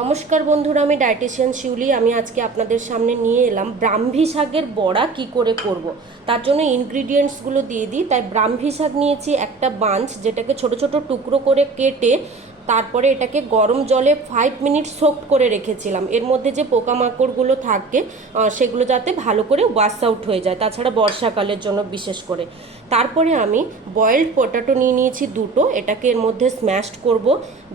নমস্কার বন্ধুরা, আমি ডায়েটিশিয়ান শিউলি। আমি আজকে আপনাদের সামনে নিয়ে এলাম ব্রাহ্মী শাকের বড়া কি করে করব। তার জন্য ইনগ্রিডিয়েন্টসগুলো দিয়ে দিই। তাই ব্রাহ্মী শাক নিয়েছি একটা বাঞ্চ, যেটাকে ছোট ছোট টুকরো করে কেটে তারপরে এটাকে গরম জলে 5 মিনিট সোকড করে রেখেছিলাম। এর মধ্যে যে পোকামাকড়গুলো থাকে সেগুলো যাতে ভালো করে ওয়াশ আউট হয়ে যায়, তাছাড়া বর্ষাকালের জন্য বিশেষ করে। তারপরে আমি বয়েলড পটেটো নিয়ে নিয়েছি দুটো, এটাকে এর মধ্যে স্ম্যাশড করব।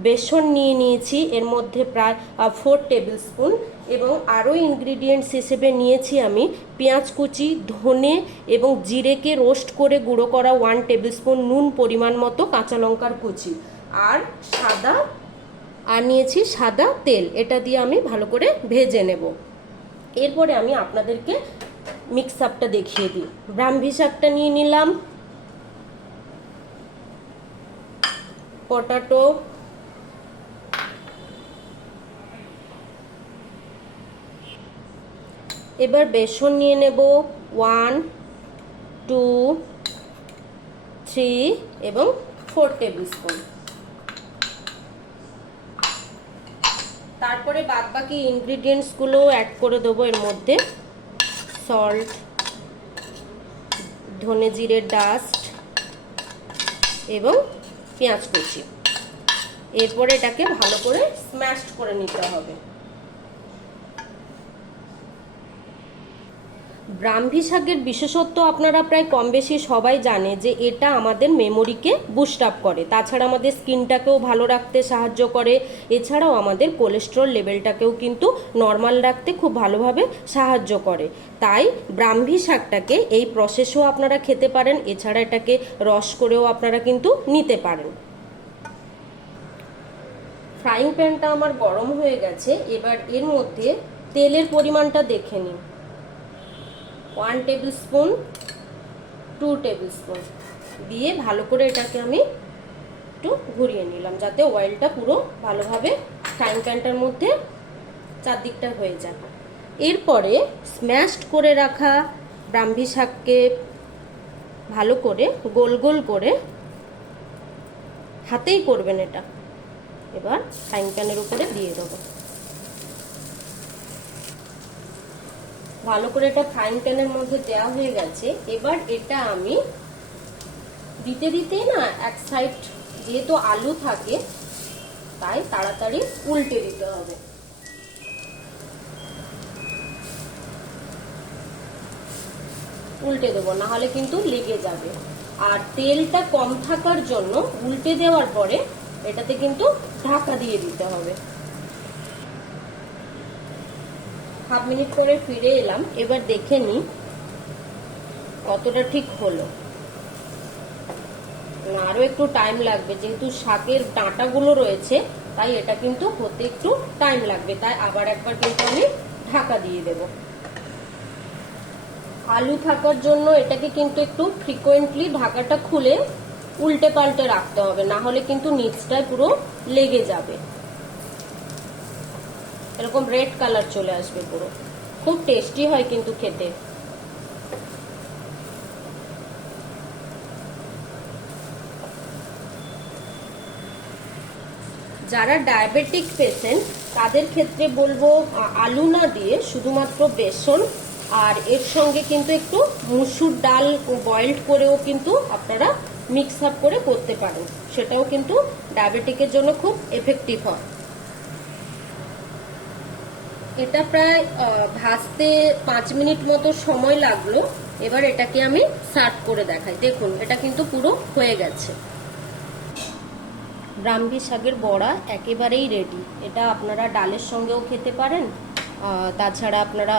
বেসন নিয়ে নিয়েছি, এর মধ্যে প্রায় 4 টেবিল স্পুন। এবং আরও ইনগ্রিডিয়েন্টস হিসেবে নিয়েছি আমি পেঁয়াজ কুচি, ধনে এবং জিরেকে রোস্ট করে গুঁড়ো করা 1 টেবিল স্পুন, নুন পরিমাণ মতো, কাঁচা লঙ্কার কুচি আর নিয়েছি সাদা তেল। এটা দিয়ে আমি ভালো করে ভেজে নেব। এরপরে আমি আপনাদেরকে মিক্স আপটা দেখিয়ে দিই। ব্রাহ্মী শাকটা নিয়ে নিলাম, পটাটো, এবার বেসন নিয়ে নেব 1, 2, 3 এবং 4 টেবিল স্পুন। তারপরে বাদবাকি ইনগ্রিডিয়েন্টসগুলো অ্যাড করে দেবো এর মধ্যে। সল্ট, ধনে জিরের ডাস্ট এবং পেঁয়াজ কুচি। এরপরে এটাকে ভালো করে স্ম্যাশ করে নিতে হবে। ব্রাহ্মী শাকের বিশেষত্ব আপনারা প্রায় কম বেশি সবাই জানে যে এটা আমাদের মেমোরিকে বুস্ট আপ করে, তাছাড়া আমাদের স্কিনটাকেও ভালো রাখতে সাহায্য করে, এছাড়াও আমাদের কোলেস্টেরল লেভেলটাকেও কিন্তু নর্মাল রাখতে খুব ভালোভাবে সাহায্য করে। তাই ব্রাহ্মী শাকটাকে এই প্রসেসেও আপনারা খেতে পারেন, এছাড়া এটাকে রস করেও আপনারা কিন্তু নিতে পারেন। ফ্রাইং প্যানটা আমার গরম হয়ে গেছে। এবার এর মধ্যে তেলের পরিমাণটা দেখে নিন। 1 টেবিল স্পুন, 2 টেবিল স্পুন দিয়ে ভালো করে এটাকে আমি একটু ঘুরিয়ে নিলাম, যাতে অয়েলটা পুরো ভালোভাবে ফ্রাইং প্যানটার মধ্যে চারদিকটা হয়ে যায়। এরপরে স্ম্যাশড করে রাখা ব্রাহ্মী শাককে ভালো করে গোল গোল করে, হাতেই করবেন এটা, এবার ফ্রাইং প্যানের উপরে দিয়ে দেবো। ভালো করে এটা ফ্রাইং প্যানের মধ্যে দেওয়া হয়ে গেছে। এবার এটা আমি দিতে দিতেই না এক সাইড, যেহেতু আলু থাকে তাই তাড়াতাড়ি উল্টে দিতে হবে। উল্টে দেবো, না হলে কিন্তু লেগে যাবে। আর তেলটা কম থাকার জন্য উল্টে দেওয়ার পরে এটাতে কিন্তু ঢাকা দিয়ে দিতে হবে। হাফ মিনিট পরে ফিরে এলাম। এবার দেখে নিই কতটা ঠিক হলো। আরো একটু টাইম লাগবে, যেহেতু শাকের ডাঁটাগুলো রয়েছে তাই এটা কিন্তু হতে একটু টাইম লাগবে। তাই আবার একবার কিন্তু আমি ঢাকা দিয়ে দেব। আলু থাকার জন্য এটাকে কিন্তু একটু ফ্রিকোয়েন্টলি ঢাকাটা খুলে উল্টে পাল্টে রাখতে হবে, না হলে কিন্তু নিচটায় পুরো লেগে যাবে। এরকম রেড কালার চলে আসবে পুরো। খুব টেস্টি হয় কিন্তু খেতে। যারা ডায়াবেটিক পেশেন্ট তাদের ক্ষেত্রে বলবো আলু না দিয়ে শুধুমাত্র বেসন আর এর সঙ্গে কিন্তু একটু মুসুর ডাল বয়েলড করেও কিন্তু আপনারা মিক্স আপ করে করতে পারেন, সেটাও কিন্তু ডায়াবেটিকের জন্য খুব এফেক্টিভ হয়। এটা প্রায় ভাজতে 5 মিনিট মতো সময় লাগলো। এবার এটাকে আমি সার্ভ করে দেখাই। দেখুন এটা কিন্তু পুরো হয়ে গেছে। ব্রাহ্মী শাকের বড়া একেবারেই রেডি। এটা আপনারা ডালের সঙ্গেও খেতে পারেন, তাছাড়া আপনারা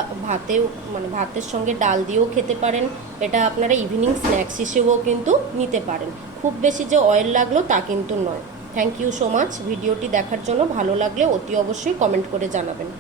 ভাতের সঙ্গে ডাল দিয়েও খেতে পারেন। এটা আপনারা ইভিনিং স্ন্যাক্স হিসেবেও কিন্তু নিতে পারেন। খুব বেশি যে অয়েল লাগলো তা কিন্তু নয়। থ্যাংক ইউ সো মাচ ভিডিওটি দেখার জন্য। ভালো লাগলে অতি অবশ্যই কমেন্ট করে জানাবেন।